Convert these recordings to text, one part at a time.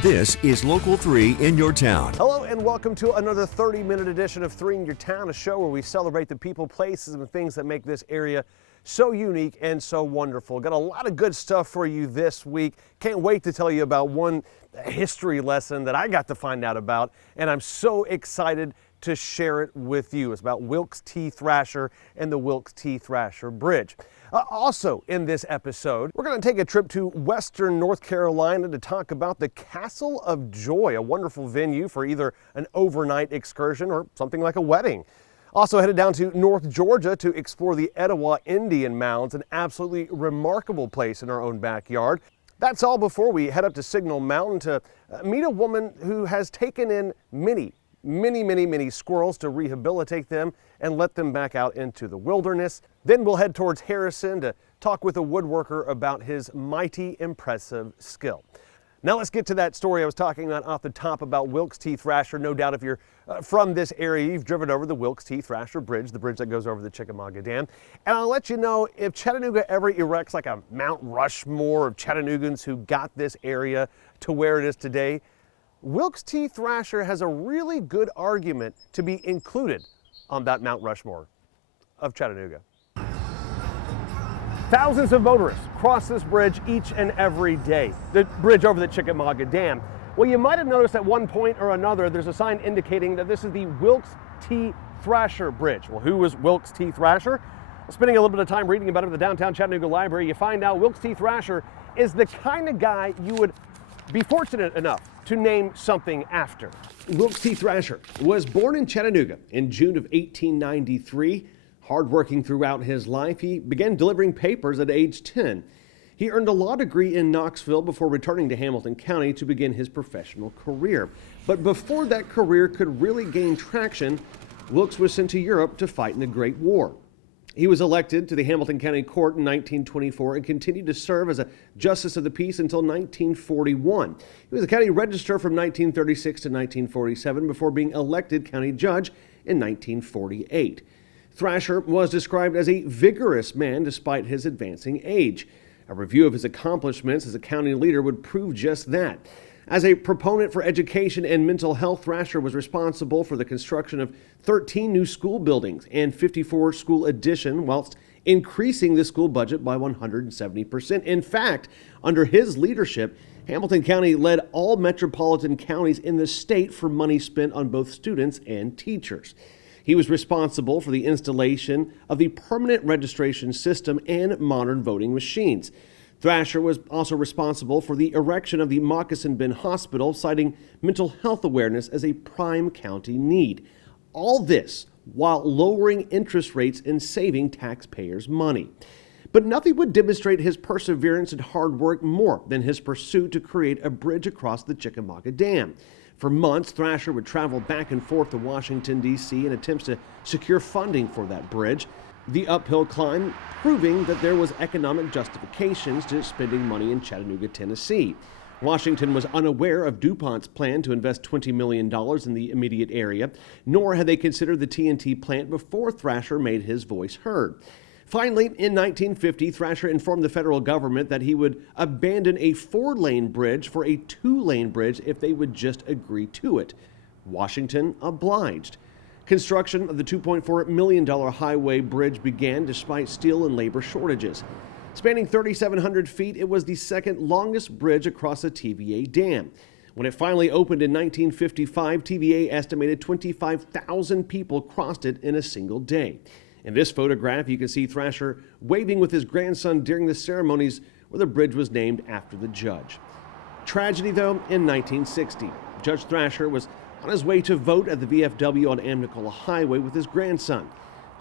This is Local 3 in your town. Hello and welcome to another 30-minute edition of 3 in your town, a show where we celebrate the people, places, and things that make this area so unique and so wonderful. Got a lot of good stuff for you this week. Can't wait to tell you about one history lesson that I got to find out about, and I'm so excited to share it with you. It's about Wilkes T. Thrasher and the Wilkes T. Thrasher Bridge. Also in this episode, we're going to take a trip to Western North Carolina to talk about the Castle of Joy, a wonderful venue for either an overnight excursion or something like a wedding. Also headed down to North Georgia to explore the Etowah Indian Mounds, an absolutely remarkable place in our own backyard. That's all before we head up to Signal Mountain to meet a woman who has taken in many squirrels to rehabilitate them and let them back out into the wilderness. Then we'll head towards Harrison to talk with a woodworker about his mighty impressive skill. Now let's get to that story I was talking about off the top about Wilkes T. Thrasher. No doubt if you're from this area, you've driven over the Wilkes T. Thrasher Bridge, the bridge that goes over the Chickamauga Dam. And I'll let you know, if Chattanooga ever erects like a Mount Rushmore of Chattanoogans who got this area to where it is today, Wilkes T. Thrasher has a really good argument to be included on that Mount Rushmore of Chattanooga. Thousands of motorists cross this bridge each and every day, the bridge over the Chickamauga Dam. Well, you might have noticed at one point or another there's a sign indicating that this is the Wilkes T. Thrasher Bridge. Well, who was Wilkes T. Thrasher? Spending a little bit of time reading about him at the downtown Chattanooga Library, you find out Wilkes T. Thrasher is the kind of guy you would be fortunate enough to name something after. Wilkes T. Thrasher was born in Chattanooga in June of 1893. Hardworking throughout his life, he began delivering papers at age 10. He earned a law degree in Knoxville before returning to Hamilton County to begin his professional career. But before that career could really gain traction, Wilkes was sent to Europe to fight in the Great War. He was elected to the Hamilton County Court in 1924 and continued to serve as a Justice of the Peace until 1941. He was a county register from 1936 to 1947 before being elected county judge in 1948. Thrasher was described as a vigorous man despite his advancing age. A review of his accomplishments as a county leader would prove just that. As a proponent for education and mental health, Thrasher was responsible for the construction of 13 new school buildings and 54 school additions, whilst increasing the school budget by 170%. In fact, under his leadership, Hamilton County led all metropolitan counties in the state for money spent on both students and teachers. He was responsible for the installation of the permanent registration system and modern voting machines. Thrasher was also responsible for the erection of the Moccasin Bend Hospital, citing mental health awareness as a prime county need. All this while lowering interest rates and saving taxpayers money. But nothing would demonstrate his perseverance and hard work more than his pursuit to create a bridge across the Chickamauga Dam. For months, Thrasher would travel back and forth to Washington, D.C. in attempts to secure funding for that bridge. The uphill climb proving that there was economic justifications to spending money in Chattanooga, Tennessee. Washington was unaware of DuPont's plan to invest $20 million in the immediate area, nor had they considered the TNT plant before Thrasher made his voice heard. Finally, in 1950, Thrasher informed the federal government that he would abandon a 4-lane bridge for a 2-lane bridge if they would just agree to it. Washington obliged. Construction of the $2.4 million highway bridge began despite steel and labor shortages. Spanning 3,700 feet, it was the second longest bridge across a TVA dam. When it finally opened in 1955, TVA estimated 25,000 people crossed it in a single day. In this photograph, you can see Thrasher waving with his grandson during the ceremonies where the bridge was named after the judge. Tragedy, though, in 1960. Judge Thrasher was on his way to vote at the VFW on Amnicola Highway with his grandson.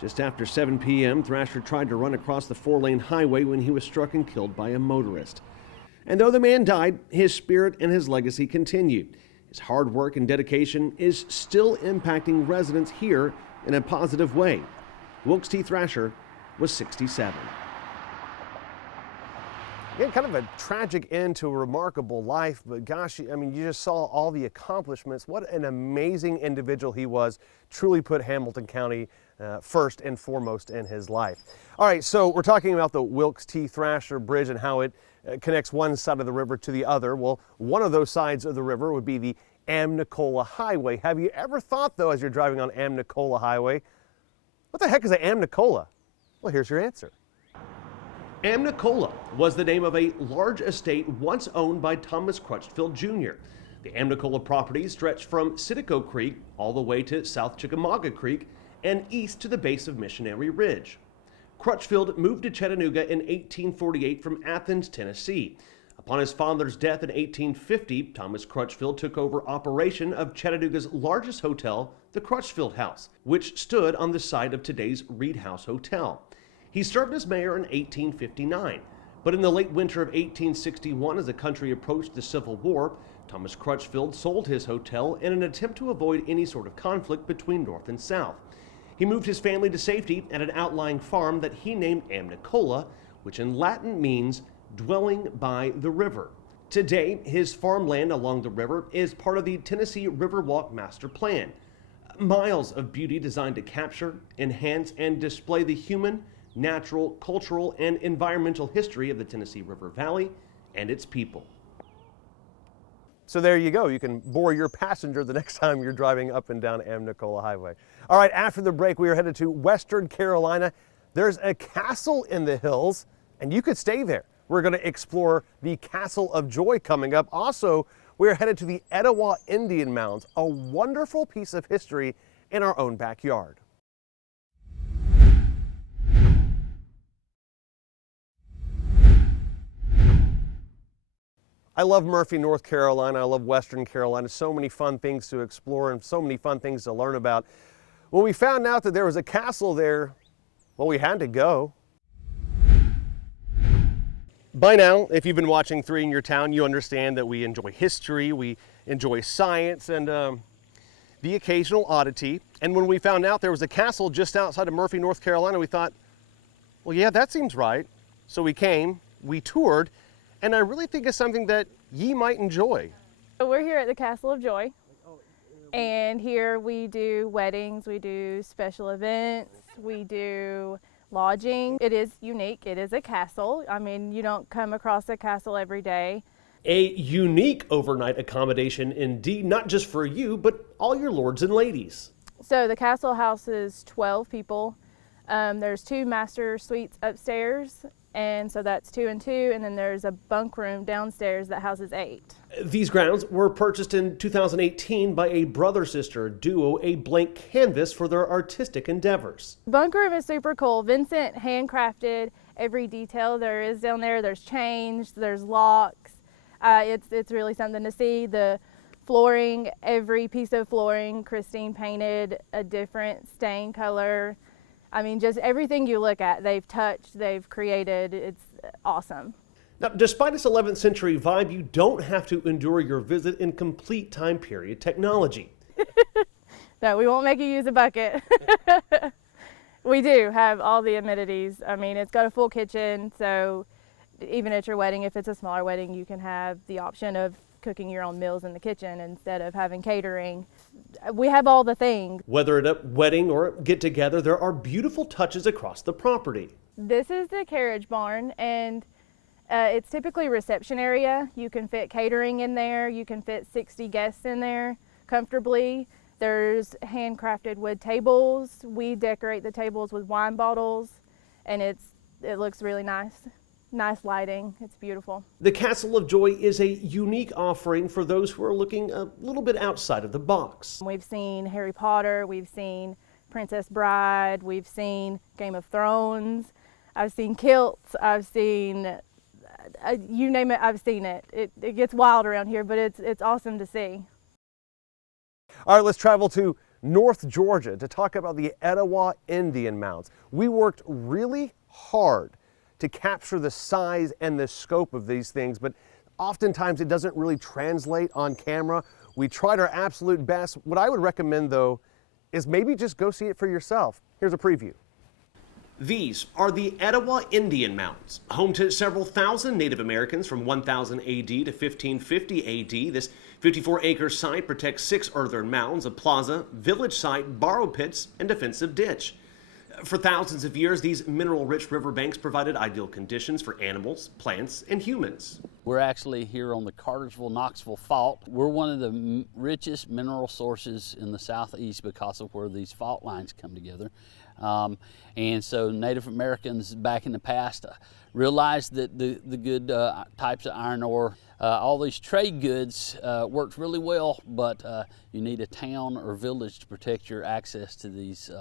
Just after 7 p.m., Thrasher tried to run across the 4-lane highway when he was struck and killed by a motorist. And though the man died, his spirit and his legacy continued. His hard work and dedication is still impacting residents here in a positive way. Wilkes T. Thrasher was 67. Again, kind of a tragic end to a remarkable life, but gosh, I mean, you just saw all the accomplishments. What an amazing individual he was. Truly put Hamilton County first and foremost in his life. All right, so we're talking about the Wilkes T. Thrasher Bridge and how it connects one side of the river to the other. Well, one of those sides of the river would be the Amnicola Highway. Have you ever thought, though, as you're driving on Amnicola Highway, what the heck is an Amnicola? Well, here's your answer. Amnicola was the name of a large estate once owned by Thomas Crutchfield Jr. The Amnicola properties stretch from Citico Creek all the way to South Chickamauga Creek and east to the base of Missionary Ridge. Crutchfield moved to Chattanooga in 1848 from Athens, Tennessee. Upon his father's death in 1850, Thomas Crutchfield took over operation of Chattanooga's largest hotel, the Crutchfield House, which stood on the site of today's Reed House Hotel. He served as mayor in 1859, but in the late winter of 1861, as the country approached the Civil War, Thomas Crutchfield sold his hotel in an attempt to avoid any sort of conflict between North and South. He moved his family to safety at an outlying farm that he named Amnicola, which in Latin means dwelling by the river. Today, his farmland along the river is part of the Tennessee Riverwalk Master Plan. Miles of beauty designed to capture, enhance, and display the human, natural, cultural, and environmental history of the Tennessee River Valley and its people. So there you go. You can bore your passenger the next time you're driving up and down Amnicola Highway. All right, after the break, we are headed to Western Carolina. There's a castle in the hills, and you could stay there. We're going to explore the Castle of Joy coming up. Also, we are headed to the Etowah Indian Mounds, a wonderful piece of history in our own backyard. I love Murphy, North Carolina. I love Western Carolina. So many fun things to explore and so many fun things to learn about. When we found out that there was a castle there, well, we had to go. By now, if you've been watching 3 in Your Town, you understand that we enjoy history, we enjoy science, and the occasional oddity. And when we found out there was a castle just outside of Murphy, North Carolina, we thought, well, yeah, that seems right. So we came, we toured, and I really think it's something that ye might enjoy. So we're here at the Castle of Joy, and here we do weddings, we do special events, we do lodging. It is unique. It is a castle. I mean, you don't come across a castle every day. A unique overnight accommodation indeed, not just for you, but all your lords and ladies. So the castle houses 12 people. There's 2 master suites upstairs, and so that's 2 and 2, and then there's a bunk room downstairs that houses 8. These grounds were purchased in 2018 by a brother-sister duo, a blank canvas for their artistic endeavors. Bunk room is super cool. Vincent handcrafted every detail there is down there. There's chains, there's locks. It's really something to see. The flooring, every piece of flooring, Christine painted a different stain color. I mean, just everything you look at, they've touched, they've created. It's awesome. Now, despite its 11th century vibe, you don't have to endure your visit in complete time period technology. No, we won't make you use a bucket. We do have all the amenities. I mean, it's got a full kitchen, so even at your wedding, if it's a smaller wedding, you can have the option of cooking your own meals in the kitchen instead of having catering. We have all the things. Whether at a wedding or get together, there are beautiful touches across the property. This is the carriage barn, and it's typically a reception area. You can fit catering in there. You can fit 60 guests in there comfortably. There's handcrafted wood tables. We decorate the tables with wine bottles, and it looks really nice. Nice lighting. It's beautiful. The Castle of Joy is a unique offering for those who are looking a little bit outside of the box. We've seen Harry Potter, we've seen Princess Bride, we've seen Game of Thrones, I've seen kilts, I've seen, you name it, I've seen it. It gets wild around here, but it's awesome to see. All right, let's travel to North Georgia to talk about the Etowah Indian Mounds. We worked really hard to capture the size and the scope of these things, but oftentimes it doesn't really translate on camera. We tried our absolute best. What I would recommend, though, is maybe just go see it for yourself. Here's a preview. These are the Etowah Indian Mounds, home to several thousand Native Americans from 1000 AD to 1550 AD. This 54-acre site protects 6 earthen mounds, a plaza, village site, borrow pits, and defensive ditch. For thousands of years, these mineral-rich riverbanks provided ideal conditions for animals, plants, and humans. We're actually here on the Cartersville-Knoxville Fault. We're one of the richest mineral sources in the southeast because of where these fault lines come together. And so Native Americans back in the past realized that the good types of iron ore, all these trade goods worked really well, but you need a town or village to protect your access to these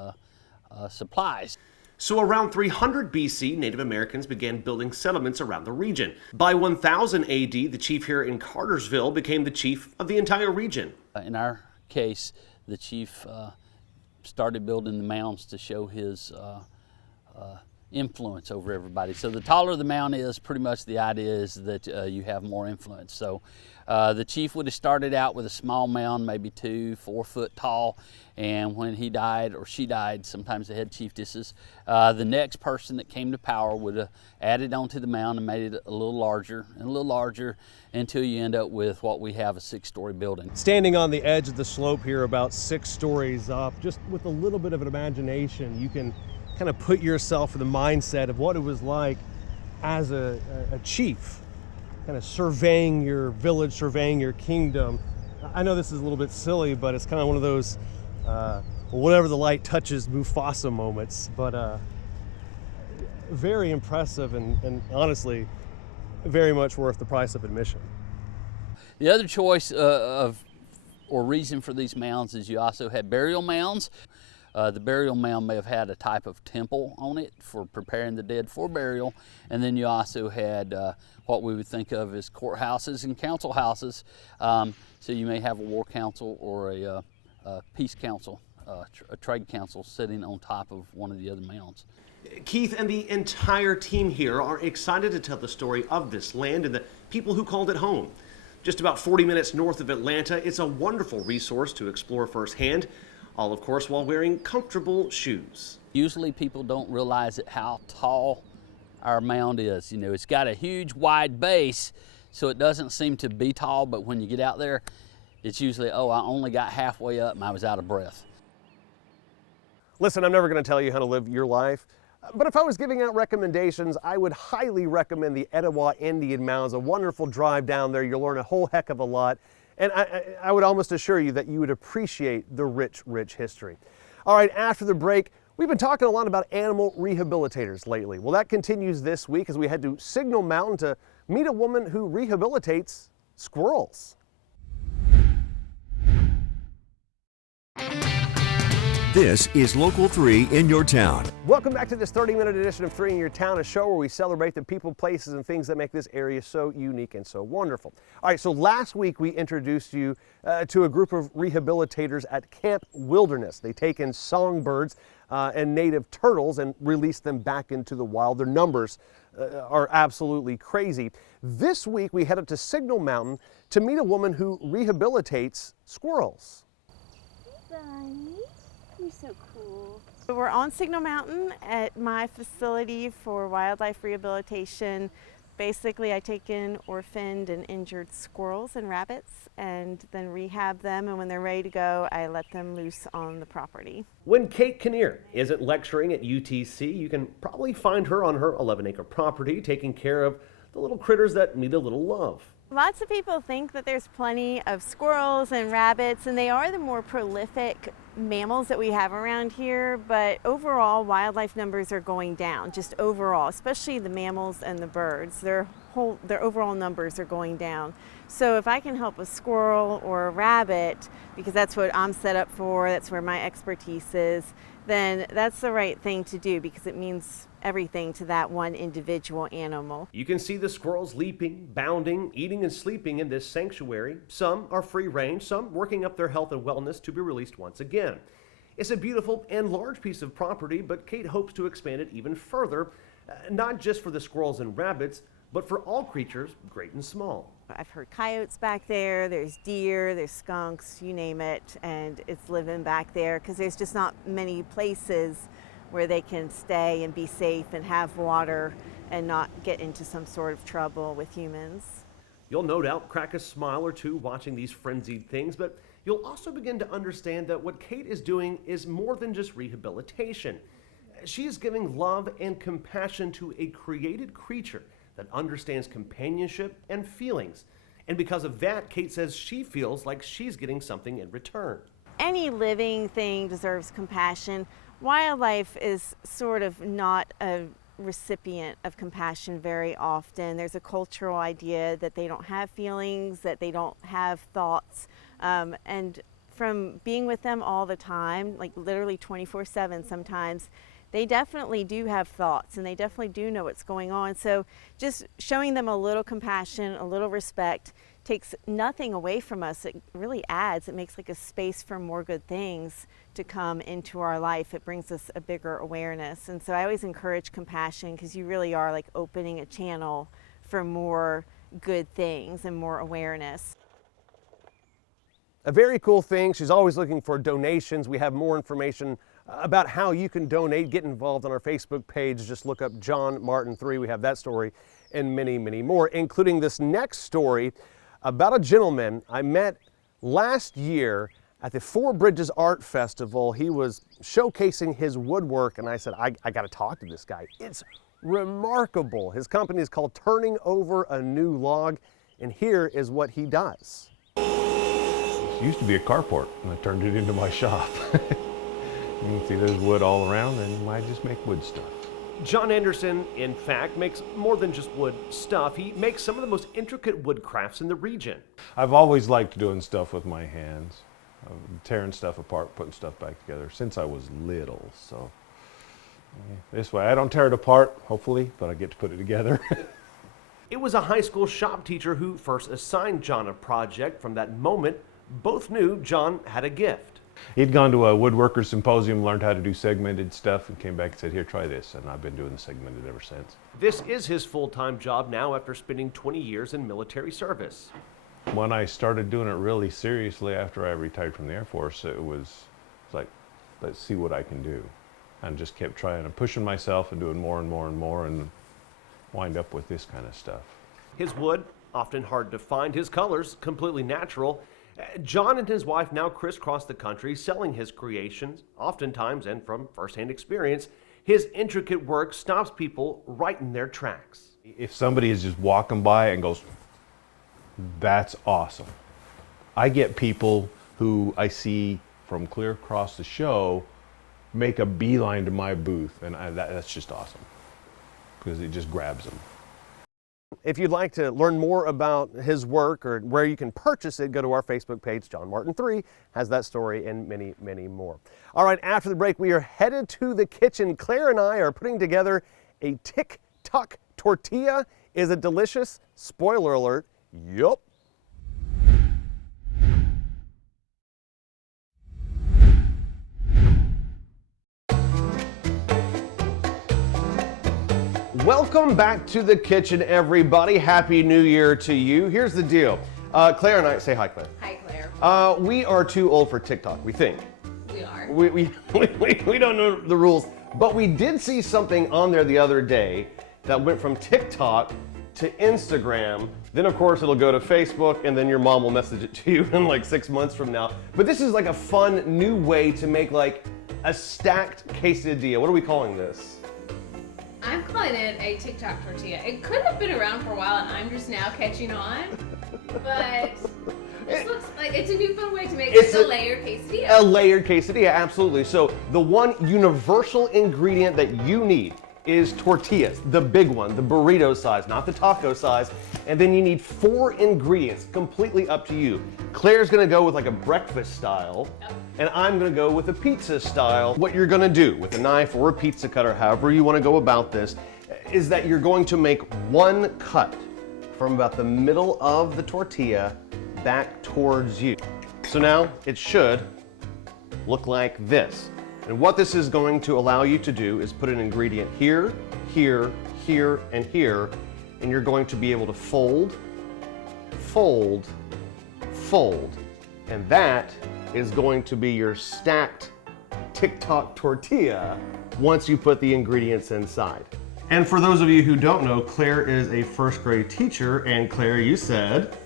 supplies. So around 300 BC, Native Americans began building settlements around the region. By 1000 AD, the chief here in Cartersville became the chief of the entire region. In our case, the chief started building the mounds to show his influence over everybody. So the taller the mound is, pretty much the idea is that you have more influence. So the chief would have started out with a small mound, maybe 2-4 foot tall, and when he died or she died, sometimes the head chiefesses, the next person that came to power would have added onto the mound and made it a little larger and a little larger until you end up with what we have, a 6-story building. Standing on the edge of the slope here, about 6 stories up, just with a little bit of an imagination, you can kind of put yourself in the mindset of what it was like as a chief, kind of surveying your village, surveying your kingdom. I know this is a little bit silly, but it's kind of one of those whatever the light touches Mufasa moments, but very impressive and honestly very much worth the price of admission. The other choice or reason for these mounds is you also had burial mounds. The burial mound may have had a type of temple on it for preparing the dead for burial, and then you also had what we would think of as courthouses and council houses. So you may have a war council or a peace council, a trade council sitting on top of one of the other mounds. Keith and the entire team here are excited to tell the story of this land and the people who called it home. Just about 40 minutes north of Atlanta, it's a wonderful resource to explore firsthand, all of course while wearing comfortable shoes. Usually people don't realize how tall our mound is. You know, it's got a huge wide base, so it doesn't seem to be tall, but when you get out there, it's usually, oh, I only got halfway up and I was out of breath. Listen, I'm never going to tell you how to live your life, but if I was giving out recommendations, I would highly recommend the Etowah Indian Mounds. A wonderful drive down there. You'll learn a whole heck of a lot, and I would almost assure you that you would appreciate the rich, rich history. All right, after the break, we've been talking a lot about animal rehabilitators lately. Well, that continues this week as we head to Signal Mountain to meet a woman who rehabilitates squirrels. This is Local 3 in your town. Welcome back to this 30-minute edition of 3 in Your Town, a show where we celebrate the people, places, and things that make this area so unique and so wonderful. All right, so last week we introduced you to a group of rehabilitators at Camp Wilderness. They take in songbirds and native turtles and release them back into the wild. Their numbers are absolutely crazy. This week we head up to Signal Mountain to meet a woman who rehabilitates squirrels. Bunny, you're so cool. We're on Signal Mountain at my facility for wildlife rehabilitation. Basically, I take in orphaned and injured squirrels and rabbits and then rehab them, and when they're ready to go, I let them loose on the property. When Kate Kinnear isn't lecturing at UTC, you can probably find her on her 11-acre property taking care of the little critters that need a little love. Lots of people think that there's plenty of squirrels and rabbits, and they are the more prolific mammals that we have around here, but overall wildlife numbers are going down, just overall, especially the mammals and the birds. Their overall numbers are going down. So if I can help a squirrel or a rabbit, because that's what I'm set up for, that's where my expertise is, then that's the right thing to do because it means everything to that one individual animal. You can see the squirrels leaping, bounding, eating and sleeping in this sanctuary. Some are free range, some working up their health and wellness to be released once again. It's a beautiful and large piece of property, but Kate hopes to expand it even further, not just for the squirrels and rabbits, but for all creatures, great and small. I've heard coyotes back there, there's deer, there's skunks, you name it, and it's living back there because there's just not many places where they can stay and be safe and have water and not get into some sort of trouble with humans. You'll no doubt crack a smile or two watching these frenzied things, but you'll also begin to understand that what Kate is doing is more than just rehabilitation. She is giving love and compassion to a created creature that understands companionship and feelings. And because of that, Kate says she feels like she's getting something in return. Any living thing deserves compassion. Wildlife is sort of not a recipient of compassion very often. There's a cultural idea that they don't have feelings, that they don't have thoughts. And from being with them all the time, like literally 24/7 sometimes, they definitely do have thoughts and they definitely do know what's going on. So just showing them a little compassion, a little respect takes nothing away from us. It really adds. It makes like a space for more good things to come into our life. It brings us a bigger awareness. And so I always encourage compassion because you really are like opening a channel for more good things and more awareness. A very cool thing, she's always looking for donations. We have more information about how you can donate, get involved on our Facebook page. Just look up John Martin 3. We have that story and many, many more, including this next story about a gentleman I met last year at the Four Bridges Art Festival. He was showcasing his woodwork, and I said, I got to talk to this guy. It's remarkable. His company is called Turning Over a New Log, and here is what he does. It used to be a carport, and I turned it into my shop. You can see there's wood all around, and I just make wood stuff. John Anderson, in fact, makes more than just wood stuff. He makes some of the most intricate wood crafts in the region. I've always liked doing stuff with my hands, tearing stuff apart, putting stuff back together since I was little. So this way, I don't tear it apart, hopefully, but I get to put it together. It was a high school shop teacher who first assigned John a project. From that moment, both knew John had a gift. He'd gone to a woodworker symposium, learned how to do segmented stuff, and came back and said, here, try this. And I've been doing the segmented ever since. This is his full-time job now after spending 20 years in military service. When I started doing it really seriously after I retired from the Air Force, it was like, let's see what I can do. And just kept trying and pushing myself and doing more and more and more and wind up with this kind of stuff. His wood, often hard to find, his colors, completely natural. John and his wife now crisscross the country selling his creations. Oftentimes, and from firsthand experience, his intricate work stops people right in their tracks. If somebody is just walking by and goes, that's awesome. I get people who I see from clear across the show make a beeline to my booth, and that's just awesome because it just grabs them. If you'd like to learn more about his work or where you can purchase it, go to our Facebook page. John Martin 3 has that story and many, many more. All right, after the break, we are headed to the kitchen. Claire and I are putting together a TikTok tortilla. Is it delicious? Spoiler alert, yup. Welcome back to the kitchen, everybody. Happy New Year to you. Here's the deal. Claire and I, say hi, Claire. Hi, Claire. We are too old for TikTok, we think. We are. We don't know the rules, but we did see something on there the other day that went from TikTok to Instagram. Then, of course, it'll go to Facebook, and then your mom will message it to you in like 6 months from now. But this is like a fun new way to make like a stacked quesadilla. What are we calling this? I'm calling it a TikTok tortilla. It could have been around for a while and I'm just now catching on, but this looks like it's a new fun way to make a layered quesadilla. A layered quesadilla, absolutely. So the one universal ingredient that you need is tortillas, the big one, the burrito size, not the taco size. And then you need 4 ingredients, completely up to you. Claire's gonna go with like a breakfast style, and I'm gonna go with a pizza style. What you're gonna do with a knife or a pizza cutter, however you wanna go about this, is that you're going to make 1 cut from about the middle of the tortilla back towards you. So now it should look like this. And what this is going to allow you to do is put an ingredient here, here, here, and here, and you're going to be able to fold, fold, fold. And that is going to be your stacked TikTok tortilla once you put the ingredients inside. And for those of you who don't know, Claire is a first grade teacher, and Claire, you said...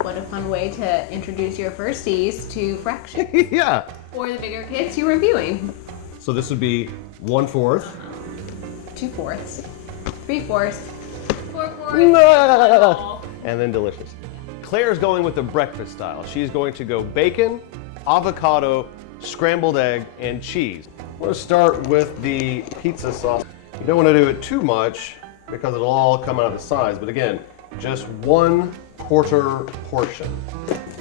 What a fun way to introduce your firsties to fractions. Yeah. Or the bigger kids you're reviewing. So this would be 1/4. 2/4, 3/4, 4/4, and then delicious. Claire's going with the breakfast style. She's going to go bacon, avocado, scrambled egg, and cheese. I'm going to start with the pizza sauce. You don't want to do it too much because it'll all come out of the sides, but again, just 1/4 portion.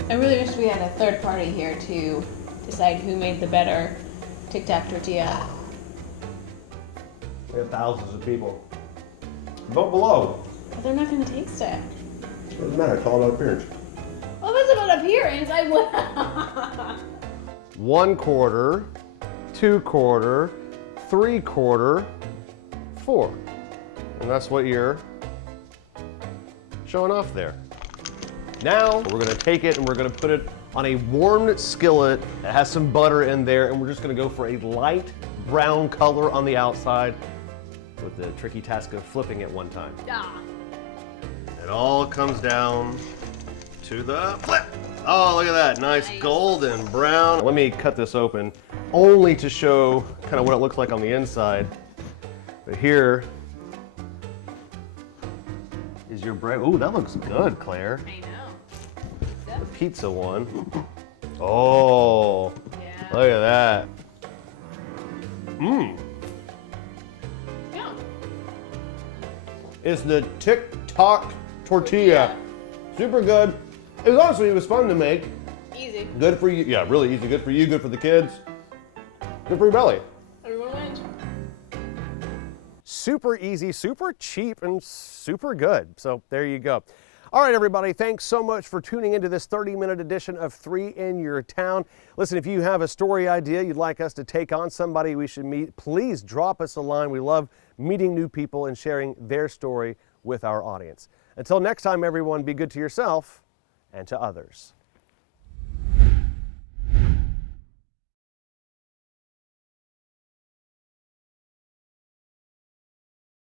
I really wish we had a third party here to decide who made the better Tic Tac tortilla. We have thousands of people. Vote below. But they're not going to taste it. Doesn't matter, it's all about appearance. Well, if it's about appearance, I would. 1/4, 2/4, 3/4, 4. And that's what you're showing off there. Now we're gonna take it and we're gonna put it on a warmed skillet that has some butter in there, and we're just gonna go for a light brown color on the outside with the tricky task of flipping it one time. It all comes down to the flip. Oh, look at that, nice golden brown. Let me cut this open only to show kind of what it looks like on the inside. But here is your bread. Ooh, that looks good, Claire. I know. The pizza one. Oh, Yeah. look at that. Mmm. Yeah. It's the Tic Tac tortilla. Super good. It was fun to make. Easy. Good for you. Yeah, really easy. Good for you, good for the kids. Good for your belly. Everyone wins. Super easy, super cheap, and super good. So there you go. All right, everybody, thanks so much for tuning into this 30-minute edition of 3 in Your Town. Listen, if you have a story idea you'd like us to take on, somebody we should meet, please drop us a line. We love meeting new people and sharing their story with our audience. Until next time, everyone, be good to yourself and to others.